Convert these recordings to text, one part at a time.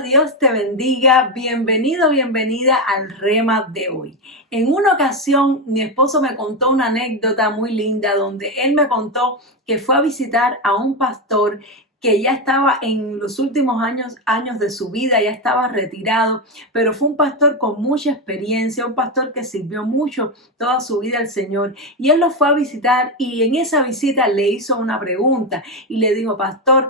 Hola, Dios te bendiga. Bienvenido, bienvenida al Rema de hoy. En una ocasión, mi esposo me contó una anécdota muy linda donde él me contó que fue a visitar a un pastor que ya estaba en los últimos años de su vida, ya estaba retirado, pero fue un pastor con mucha experiencia, un pastor que sirvió mucho toda su vida al Señor. Y él lo fue a visitar y en esa visita le hizo una pregunta y le dijo: pastor,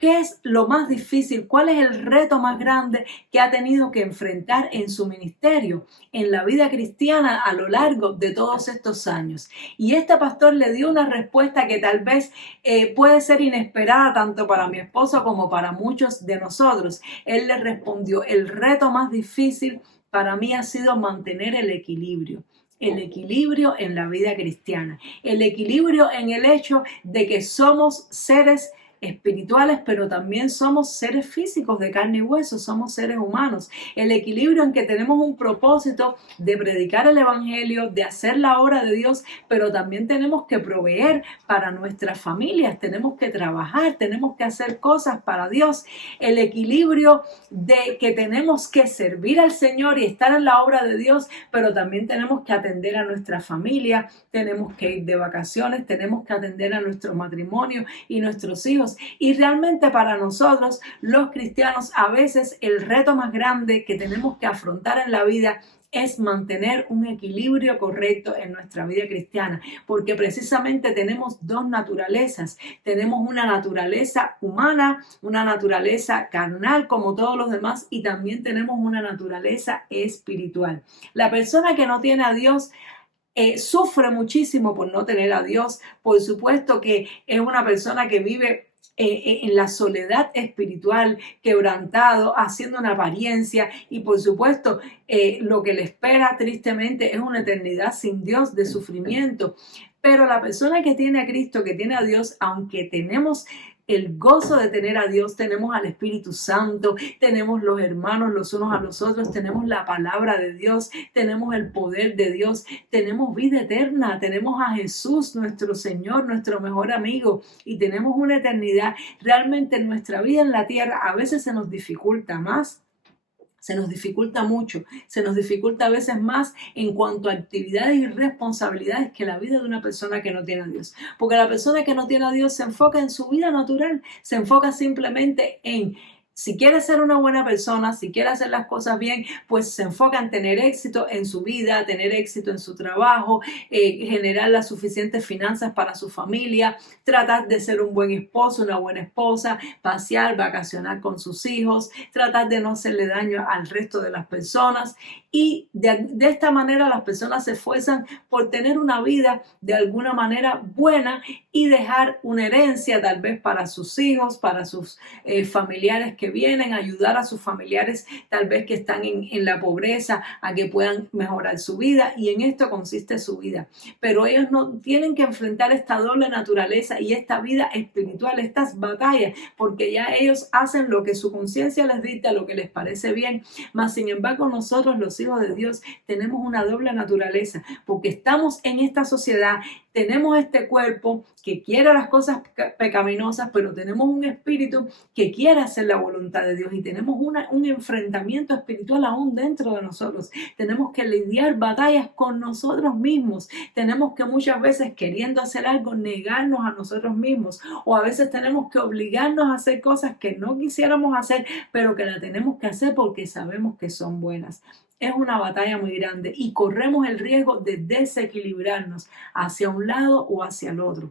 ¿qué es lo más difícil? ¿Cuál es el reto más grande que ha tenido que enfrentar en su ministerio, en la vida cristiana a lo largo de todos estos años? Y este pastor le dio una respuesta que tal vez puede ser inesperada tanto para mi esposo como para muchos de nosotros. Él le respondió: el reto más difícil para mí ha sido mantener el equilibrio. El equilibrio en la vida cristiana, el equilibrio en el hecho de que somos seres espirituales, pero también somos seres físicos de carne y hueso, somos seres humanos. El equilibrio en que tenemos un propósito de predicar el evangelio, de hacer la obra de Dios, pero también tenemos que proveer para nuestras familias, tenemos que trabajar, tenemos que hacer cosas para Dios. El equilibrio de que tenemos que servir al Señor y estar en la obra de Dios, pero también tenemos que atender a nuestra familia, tenemos que ir de vacaciones, tenemos que atender a nuestro matrimonio y nuestros hijos. Y realmente para nosotros, los cristianos, a veces el reto más grande que tenemos que afrontar en la vida es mantener un equilibrio correcto en nuestra vida cristiana, porque precisamente tenemos dos naturalezas. Tenemos una naturaleza humana, una naturaleza carnal como todos los demás, y también tenemos una naturaleza espiritual. La persona que no tiene a Dios sufre muchísimo por no tener a Dios. Por supuesto que es una persona que vive en la soledad espiritual, quebrantado, haciendo una apariencia, y por supuesto lo que le espera tristemente es una eternidad sin Dios de sufrimiento. Pero la persona que tiene a Cristo, que tiene a Dios, aunque tenemos el gozo de tener a Dios, tenemos al Espíritu Santo, tenemos los hermanos los unos a los otros, tenemos la palabra de Dios, tenemos el poder de Dios, tenemos vida eterna, tenemos a Jesús, nuestro Señor, nuestro mejor amigo, y tenemos una eternidad. Realmente en nuestra vida en la tierra a veces se nos dificulta más. Se nos dificulta mucho, se nos dificulta a veces más en cuanto a actividades y responsabilidades que la vida de una persona que no tiene a Dios. Porque la persona que no tiene a Dios se enfoca en su vida natural, se enfoca simplemente en: si quiere ser una buena persona, si quiere hacer las cosas bien, pues se enfoca en tener éxito en su vida, tener éxito en su trabajo, generar las suficientes finanzas para su familia, tratar de ser un buen esposo, una buena esposa, pasear, vacacionar con sus hijos, tratar de no hacerle daño al resto de las personas. Y de esta manera las personas se esfuerzan por tener una vida de alguna manera buena y dejar una herencia tal vez para sus hijos, para sus familiares que vienen, ayudar a sus familiares tal vez que están en la pobreza, a que puedan mejorar su vida, y en esto consiste su vida. Pero ellos no tienen que enfrentar esta doble naturaleza y esta vida espiritual, estas batallas, porque ya ellos hacen lo que su conciencia les dicta, lo que les parece bien. Mas sin embargo, nosotros, los hijos de Dios, tenemos una doble naturaleza, porque estamos en esta sociedad, tenemos este cuerpo que quiere las cosas pecaminosas, pero tenemos un espíritu que quiere hacer la voluntad de Dios, y tenemos un enfrentamiento espiritual aún dentro de nosotros. Tenemos que lidiar batallas con nosotros mismos. Tenemos que muchas veces, queriendo hacer algo, negarnos a nosotros mismos, o a veces tenemos que obligarnos a hacer cosas que no quisiéramos hacer, pero que la tenemos que hacer porque sabemos que son buenas. Es una batalla muy grande y corremos el riesgo de desequilibrarnos hacia un lado o hacia el otro.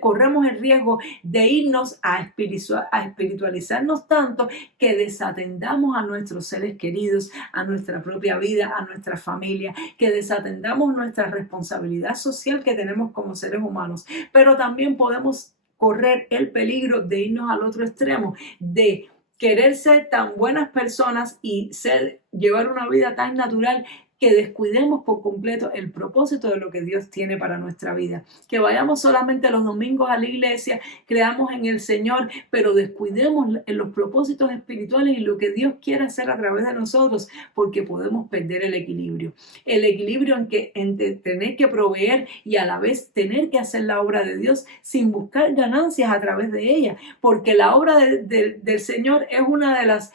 Corremos el riesgo de irnos a espiritualizarnos tanto que desatendamos a nuestros seres queridos, a nuestra propia vida, a nuestra familia, que desatendamos nuestra responsabilidad social que tenemos como seres humanos. Pero también podemos correr el peligro de irnos al otro extremo, de querer ser tan buenas personas y llevar una vida tan natural que descuidemos por completo el propósito de lo que Dios tiene para nuestra vida. Que vayamos solamente los domingos a la iglesia, creamos en el Señor, pero descuidemos en los propósitos espirituales y lo que Dios quiere hacer a través de nosotros, porque podemos perder el equilibrio. El equilibrio entre tener que proveer y a la vez tener que hacer la obra de Dios sin buscar ganancias a través de ella, porque la obra del Señor es una de las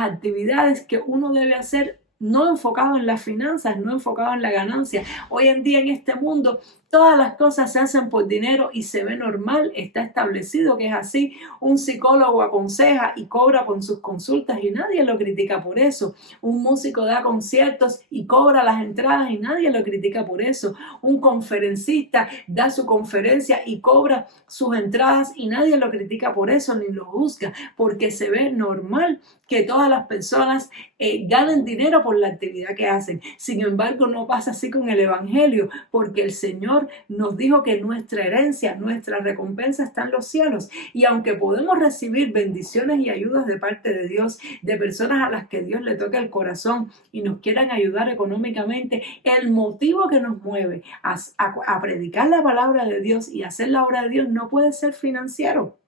actividades que uno debe hacer, no enfocado en las finanzas, no enfocado en la ganancia. Hoy en día en este mundo todas las cosas se hacen por dinero y se ve normal, está establecido que es así. Un psicólogo aconseja y cobra con sus consultas y nadie lo critica por eso. Un músico da conciertos y cobra las entradas y nadie lo critica por eso. Un conferencista da su conferencia y cobra sus entradas y nadie lo critica por eso ni lo juzga, porque se ve normal que todas las personas ganen dinero por la actividad que hacen. Sin embargo, no pasa así con el Evangelio, porque el Señor nos dijo que nuestra herencia, nuestra recompensa está en los cielos. Y aunque podemos recibir bendiciones y ayudas de parte de Dios, de personas a las que Dios le toca el corazón y nos quieran ayudar económicamente, el motivo que nos mueve a predicar la palabra de Dios y hacer la obra de Dios no puede ser financiero.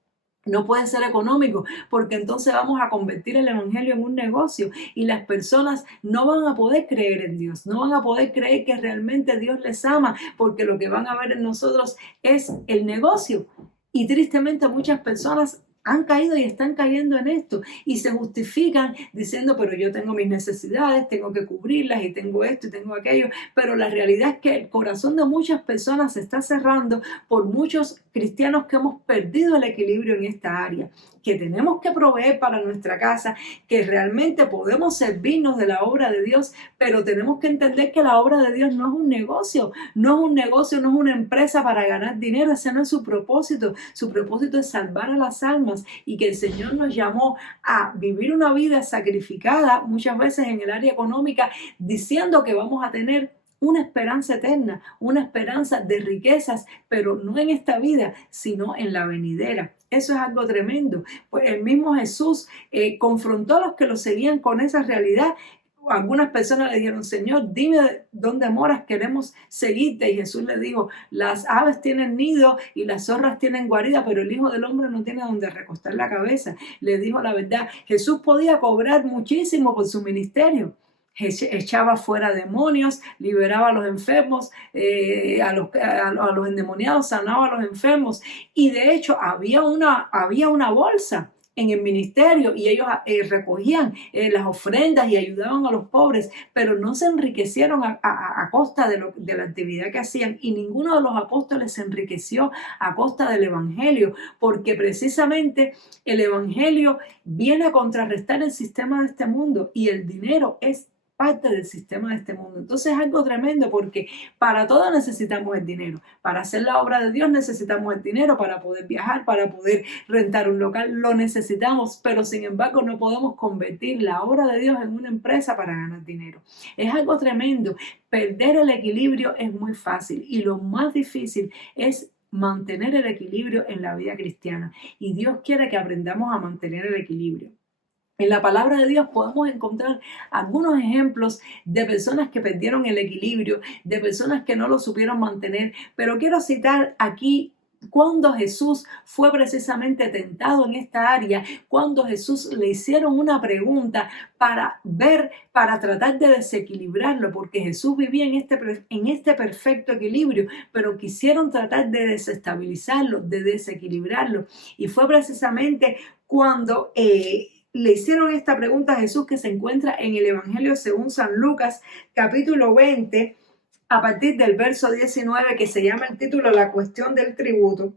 No puede ser económico, porque entonces vamos a convertir el evangelio en un negocio y las personas no van a poder creer en Dios, no van a poder creer que realmente Dios les ama, porque lo que van a ver en nosotros es el negocio. Y tristemente muchas personas han caído y están cayendo en esto y se justifican diciendo, pero yo tengo mis necesidades, tengo que cubrirlas y tengo esto y tengo aquello, pero la realidad es que el corazón de muchas personas se está cerrando por muchos cristianos que hemos perdido el equilibrio en esta área, que tenemos que proveer para nuestra casa, que realmente podemos servirnos de la obra de Dios, pero tenemos que entender que la obra de Dios no es un negocio, no es un negocio, no es una empresa para ganar dinero, ese no es su propósito es salvar a las almas y que el Señor nos llamó a vivir una vida sacrificada, muchas veces en el área económica, diciendo que vamos a tener una esperanza eterna, una esperanza de riquezas, pero no en esta vida, sino en la venidera. Eso es algo tremendo. Pues el mismo Jesús confrontó a los que lo seguían con esa realidad. Algunas personas le dijeron, Señor, dime dónde moras, queremos seguirte. Y Jesús le dijo, las aves tienen nido y las zorras tienen guarida, pero el Hijo del Hombre no tiene donde recostar la cabeza. Le dijo la verdad. Jesús podía cobrar muchísimo por su ministerio. Echaba fuera demonios, liberaba a los enfermos, a los endemoniados, sanaba a los enfermos. Y de hecho había una bolsa en el ministerio y ellos recogían las ofrendas y ayudaban a los pobres, pero no se enriquecieron a costa de la actividad que hacían, y ninguno de los apóstoles se enriqueció a costa del evangelio, porque precisamente el evangelio viene a contrarrestar el sistema de este mundo y el dinero es parte del sistema de este mundo. Entonces es algo tremendo, porque para todo necesitamos el dinero. Para hacer la obra de Dios necesitamos el dinero, para poder viajar, para poder rentar un local, lo necesitamos, pero sin embargo no podemos convertir la obra de Dios en una empresa para ganar dinero. Es algo tremendo. Perder el equilibrio es muy fácil y lo más difícil es mantener el equilibrio en la vida cristiana. Y Dios quiere que aprendamos a mantener el equilibrio. En la palabra de Dios podemos encontrar algunos ejemplos de personas que perdieron el equilibrio, de personas que no lo supieron mantener, pero quiero citar aquí cuando Jesús fue precisamente tentado en esta área, cuando Jesús le hicieron una pregunta para tratar de desequilibrarlo, porque Jesús vivía en este perfecto equilibrio, pero quisieron tratar de desestabilizarlo, de desequilibrarlo. Y fue precisamente cuando le hicieron esta pregunta a Jesús, que se encuentra en el Evangelio según San Lucas, capítulo 20, a partir del verso 19, que se llama el título La cuestión del tributo.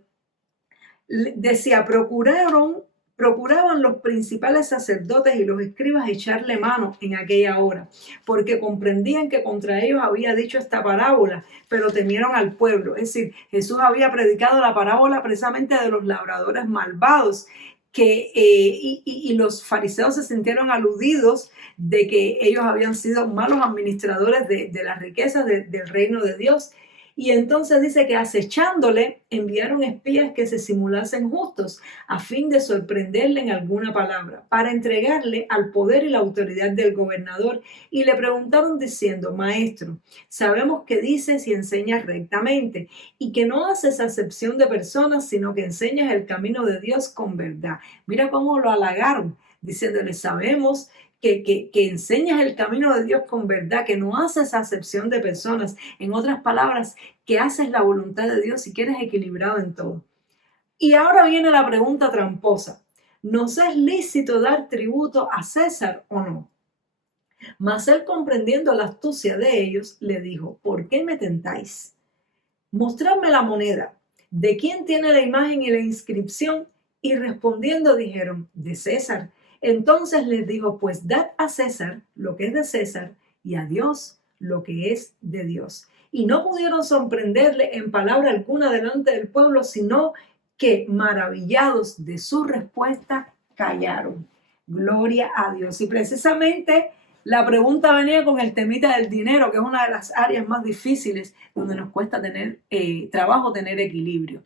Decía, procuraban los principales sacerdotes y los escribas echarle mano en aquella hora, porque comprendían que contra ellos había dicho esta parábola, pero temieron al pueblo. Es decir, Jesús había predicado la parábola precisamente de los labradores malvados, y los fariseos se sintieron aludidos de que ellos habían sido malos administradores de las riquezas del reino de Dios. Y entonces dice que acechándole enviaron espías que se simulasen justos a fin de sorprenderle en alguna palabra para entregarle al poder y la autoridad del gobernador. Y le preguntaron diciendo: Maestro, sabemos que dices y enseñas rectamente y que no haces acepción de personas, sino que enseñas el camino de Dios con verdad. Mira cómo lo halagaron, diciéndole: sabemos que enseñas el camino de Dios con verdad, que no haces acepción de personas. En otras palabras, que haces la voluntad de Dios y que eres equilibrado en todo. Y ahora viene la pregunta tramposa: ¿nos es lícito dar tributo a César o no? Mas él, comprendiendo la astucia de ellos, le dijo: ¿por qué me tentáis? Mostradme la moneda. ¿De quién tiene la imagen y la inscripción? Y respondiendo dijeron: de César. Entonces les dijo: pues dad a César lo que es de César y a Dios lo que es de Dios. Y no pudieron sorprenderle en palabra alguna delante del pueblo, sino que, maravillados de su respuesta, callaron. Gloria a Dios. Y precisamente la pregunta venía con el temita del dinero, que es una de las áreas más difíciles donde nos cuesta tener trabajo, tener equilibrio.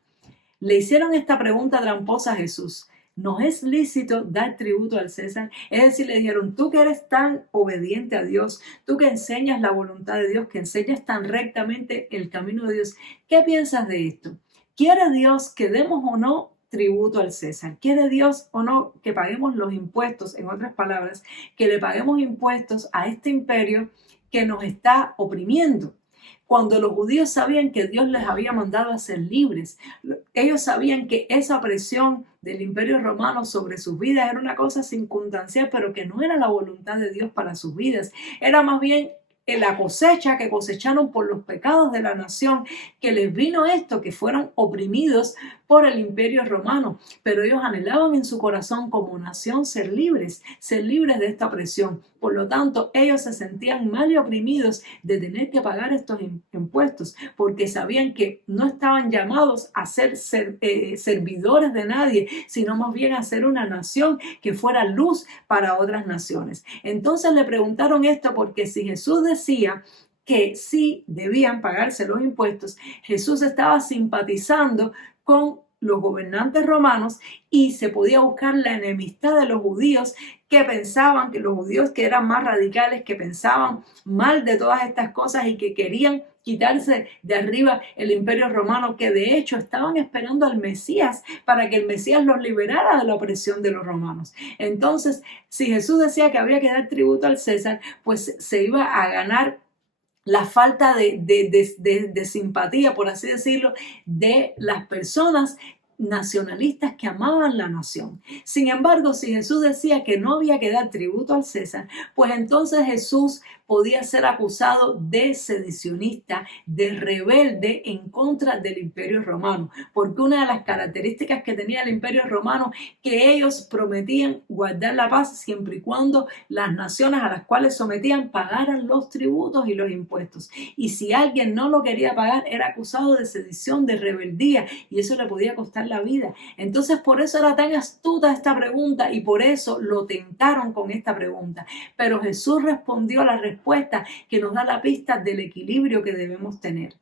Le hicieron esta pregunta tramposa a Jesús: ¿nos es lícito dar tributo al César? Es decir, le dijeron: tú que eres tan obediente a Dios, tú que enseñas la voluntad de Dios, que enseñas tan rectamente el camino de Dios, ¿qué piensas de esto? ¿Quiere Dios que demos o no tributo al César? ¿Quiere Dios o no que paguemos los impuestos? En otras palabras, que le paguemos impuestos a este imperio que nos está oprimiendo. Cuando los judíos sabían que Dios les había mandado a ser libres, ellos sabían que esa presión del imperio romano sobre sus vidas era una cosa circunstancial, pero que no era la voluntad de Dios para sus vidas. Era más bien la cosecha que cosecharon por los pecados de la nación, que les vino esto, que fueron oprimidos por el imperio romano. Pero ellos anhelaban en su corazón como nación ser libres de esta presión. Por lo tanto, ellos se sentían mal y oprimidos de tener que pagar estos impuestos, porque sabían que no estaban llamados a ser servidores de nadie, sino más bien a ser una nación que fuera luz para otras naciones. Entonces le preguntaron esto porque si Jesús decía que sí debían pagarse los impuestos, Jesús estaba simpatizando con los gobernantes romanos y se podía buscar la enemistad de los judíos, que pensaban, que los judíos que eran más radicales, que pensaban mal de todas estas cosas y que querían quitarse de arriba el imperio romano, que de hecho estaban esperando al Mesías para que el Mesías los liberara de la opresión de los romanos. Entonces, si Jesús decía que había que dar tributo al César, pues se iba a ganar la falta de simpatía, por así decirlo, de las personas nacionalistas que amaban la nación. Sin embargo, si Jesús decía que no había que dar tributo al César, pues entonces Jesús podía ser acusado de sedicionista, de rebelde en contra del imperio romano, porque una de las características que tenía el imperio romano, que ellos prometían guardar la paz siempre y cuando las naciones a las cuales sometían pagaran los tributos y los impuestos. Y si alguien no lo quería pagar, era acusado de sedición, de rebeldía, y eso le podía costar la vida. Entonces, por eso era tan astuta esta pregunta y por eso lo tentaron con esta pregunta. Pero Jesús respondió la respuesta que nos da la pista del equilibrio que debemos tener.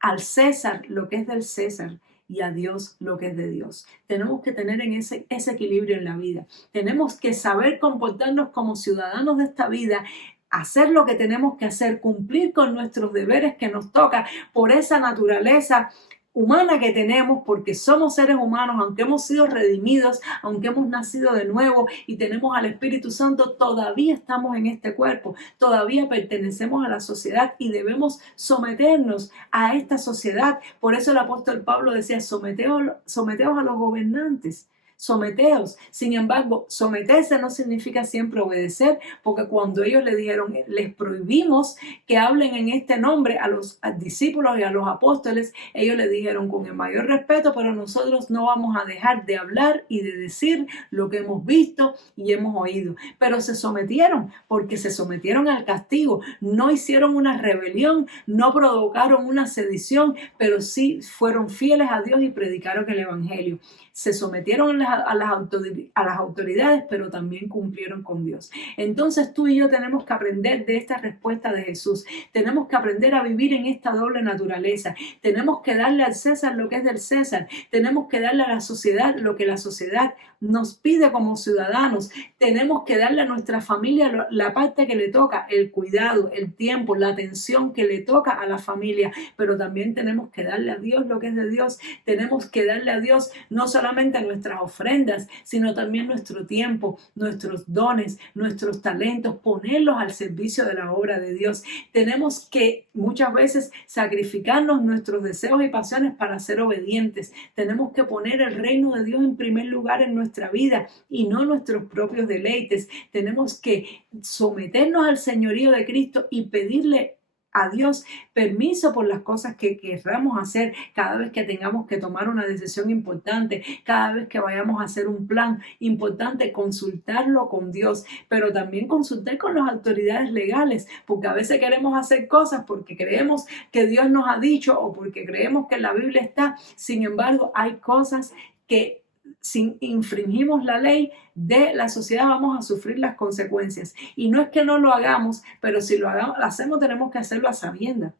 Al César lo que es del César y a Dios lo que es de Dios. Tenemos que tener en ese equilibrio en la vida. Tenemos que saber comportarnos como ciudadanos de esta vida, hacer lo que tenemos que hacer, cumplir con nuestros deberes que nos toca por esa naturaleza humana que tenemos, porque somos seres humanos, aunque hemos sido redimidos, aunque hemos nacido de nuevo y tenemos al Espíritu Santo, todavía estamos en este cuerpo, todavía pertenecemos a la sociedad y debemos someternos a esta sociedad. Por eso el apóstol Pablo decía: someteos a los gobernantes. Someteos. Sin embargo, someterse no significa siempre obedecer, porque cuando ellos le dijeron: les prohibimos que hablen en este nombre a los discípulos y a los apóstoles, ellos le dijeron con el mayor respeto: pero nosotros no vamos a dejar de hablar y de decir lo que hemos visto y hemos oído. Pero se sometieron, porque se sometieron al castigo, no hicieron una rebelión, no provocaron una sedición, pero sí fueron fieles a Dios y predicaron el evangelio. Se sometieron a las a las autoridades, pero también cumplieron con Dios. Entonces tú y yo tenemos que aprender de esta respuesta de Jesús. Tenemos que aprender a vivir en esta doble naturaleza. Tenemos que darle al César lo que es del César. Tenemos que darle a la sociedad lo que la sociedad nos pide como ciudadanos. Tenemos que darle a nuestra familia la parte que le toca, el cuidado, el tiempo, la atención que le toca a la familia, pero también tenemos que darle a Dios lo que es de Dios. Tenemos que darle a Dios no solamente nuestras ofrendas, sino también nuestro tiempo, nuestros dones, nuestros talentos, ponerlos al servicio de la obra de Dios. Tenemos que muchas veces sacrificarnos nuestros deseos y pasiones para ser obedientes. Tenemos que poner el reino de Dios en primer lugar en nuestra vida y no nuestros propios deleites. Tenemos que someternos al señorío de Cristo y pedirle a Dios permiso por las cosas que queramos hacer cada vez que tengamos que tomar una decisión importante, cada vez que vayamos a hacer un plan importante, consultarlo con Dios, pero también consultar con las autoridades legales, porque a veces queremos hacer cosas porque creemos que Dios nos ha dicho o porque creemos que en la Biblia está. Sin embargo, hay cosas que si infringimos la ley de la sociedad vamos a sufrir las consecuencias. Y no es que no lo hagamos, pero si lo hacemos tenemos que hacerlo a sabiendas,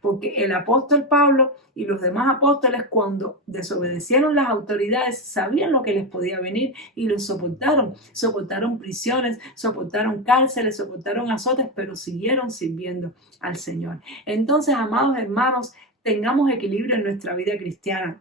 porque el apóstol Pablo y los demás apóstoles, cuando desobedecieron las autoridades, sabían lo que les podía venir y lo soportaron prisiones, soportaron cárceles, soportaron azotes, pero siguieron sirviendo al Señor. Entonces, amados hermanos, tengamos equilibrio en nuestra vida cristiana.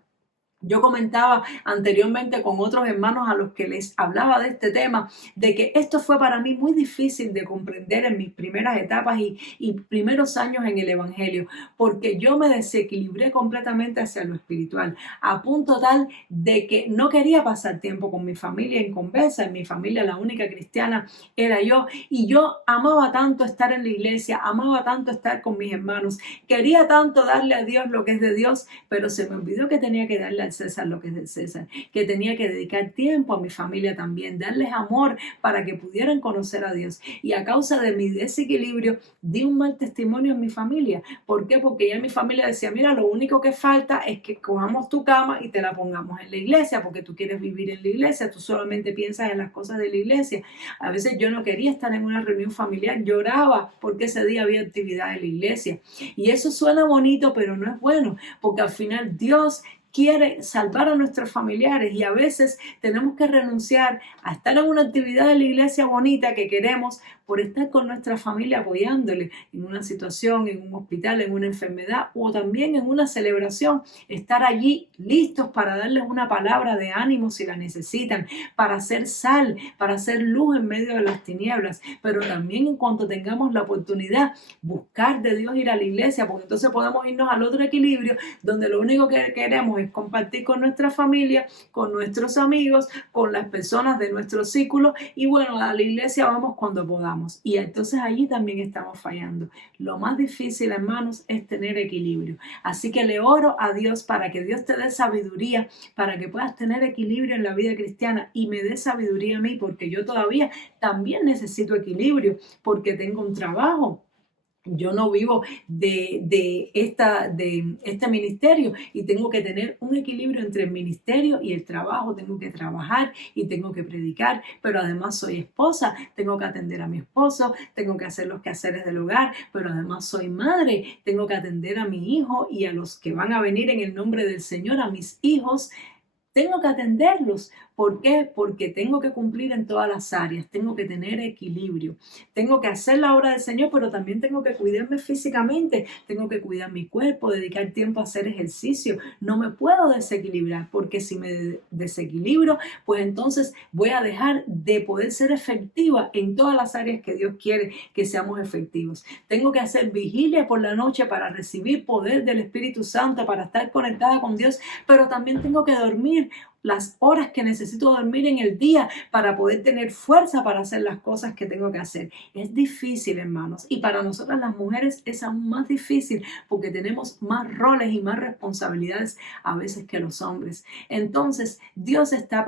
Yo comentaba anteriormente con otros hermanos a los que les hablaba de este tema, de que esto fue para mí muy difícil de comprender en mis primeras etapas y primeros años en el Evangelio, porque yo me desequilibré completamente hacia lo espiritual, a punto tal de que no quería pasar tiempo con mi familia en conversa. En mi familia la única cristiana era yo, y yo amaba tanto estar en la iglesia, amaba tanto estar con mis hermanos, quería tanto darle a Dios lo que es de Dios, pero se me olvidó que tenía que darle al César lo que es del César, que tenía que dedicar tiempo a mi familia también, darles amor para que pudieran conocer a Dios. Y a causa de mi desequilibrio di un mal testimonio en mi familia. ¿Por qué? Porque ya mi familia decía, mira, lo único que falta es que cojamos tu cama y te la pongamos en la iglesia, porque tú quieres vivir en la iglesia, tú solamente piensas en las cosas de la iglesia. A veces yo no quería estar en una reunión familiar, lloraba porque ese día había actividad en la iglesia. Y eso suena bonito, pero no es bueno, porque al final Dios quiere salvar a nuestros familiares y a veces tenemos que renunciar a estar en una actividad de la iglesia bonita que queremos por estar con nuestra familia apoyándole en una situación, en un hospital, en una enfermedad o también en una celebración. Estar allí listos para darles una palabra de ánimo si la necesitan, para hacer sal, para hacer luz en medio de las tinieblas, pero también en cuanto tengamos la oportunidad, buscar de Dios ir a la iglesia, porque entonces podemos irnos al otro equilibrio donde lo único que queremos es compartir con nuestra familia, con nuestros amigos, con las personas de nuestro círculo y bueno, a la iglesia vamos cuando podamos. Y entonces allí también estamos fallando. Lo más difícil, hermanos, es tener equilibrio. Así que le oro a Dios para que Dios te dé sabiduría, para que puedas tener equilibrio en la vida cristiana y me dé sabiduría a mí, porque yo todavía también necesito equilibrio, porque tengo un trabajo. Yo no vivo de este ministerio y tengo que tener un equilibrio entre el ministerio y el trabajo. Tengo que trabajar y tengo que predicar, pero además soy esposa, tengo que atender a mi esposo, tengo que hacer los quehaceres del hogar, pero además soy madre, tengo que atender a mi hijo y a los que van a venir en el nombre del Señor, a mis hijos. Tengo que atenderlos. ¿Por qué? Porque tengo que cumplir en todas las áreas, tengo que tener equilibrio, tengo que hacer la obra del Señor, pero también tengo que cuidarme físicamente, tengo que cuidar mi cuerpo, dedicar tiempo a hacer ejercicio. No me puedo desequilibrar, porque si me desequilibro, pues entonces voy a dejar de poder ser efectiva en todas las áreas que Dios quiere que seamos efectivos. Tengo que hacer vigilia por la noche para recibir poder del Espíritu Santo, para estar conectada con Dios, pero también tengo que dormir las horas que necesito dormir en el día para poder tener fuerza para hacer las cosas que tengo que hacer. Es difícil, hermanos, y para nosotras las mujeres es aún más difícil porque tenemos más roles y más responsabilidades a veces que los hombres. Entonces, Dios está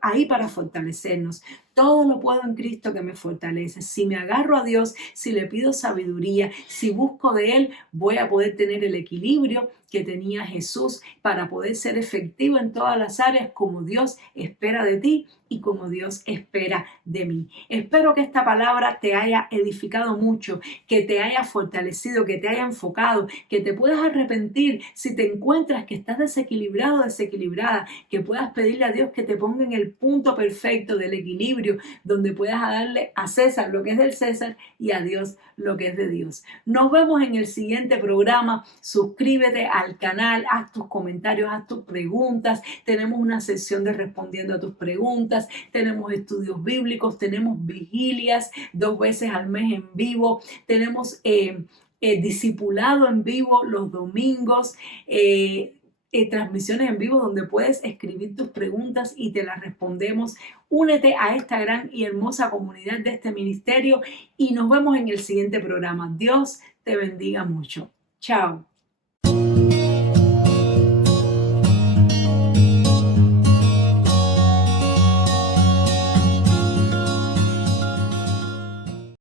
ahí para fortalecernos. Todo lo puedo en Cristo que me fortalece. Si me agarro a Dios, si le pido sabiduría, si busco de Él, voy a poder tener el equilibrio que tenía Jesús para poder ser efectivo en todas las áreas como Dios espera de ti y como Dios espera de mí. Espero que esta palabra te haya edificado mucho, que te haya fortalecido, que te haya enfocado, que te puedas arrepentir si te encuentras que estás desequilibrado o desequilibrada, que puedas pedirle a Dios que te ponga en el punto perfecto del equilibrio donde puedas darle a César lo que es del César y a Dios lo que es de Dios. Nos vemos en el siguiente programa. Suscríbete al canal, haz tus comentarios, haz tus preguntas. Tenemos una sesión de respondiendo a tus preguntas, tenemos estudios bíblicos, tenemos vigilias 2 veces al mes en vivo, tenemos discipulado en vivo los domingos, transmisiones en vivo donde puedes escribir tus preguntas y te las respondemos. Únete a esta gran y hermosa comunidad de este ministerio y nos vemos en el siguiente programa. Dios te bendiga mucho. Chao.